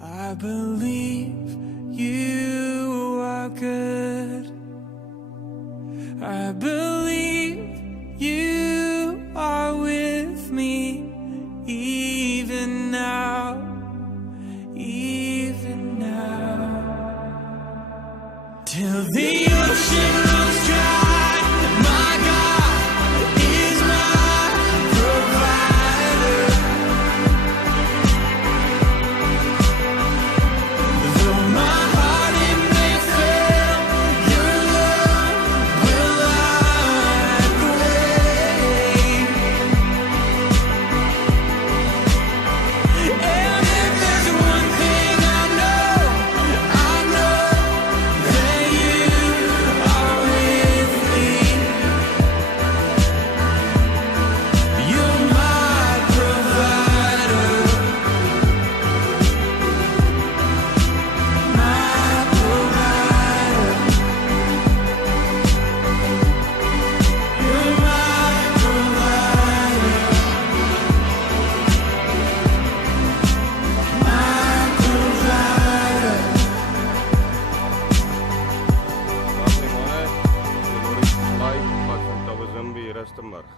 I believe you are good. I believe you are with me, even now, even now. Till the ocean runs dry, my God is my provider. Though my heart it may fail, your love will light the way. And if there's one thing I know that you are with me. You're my provider, my provider. You're my provider, my provider. Laat me maar, die Loris Live, maakt van Tabazambi, Rustenburg.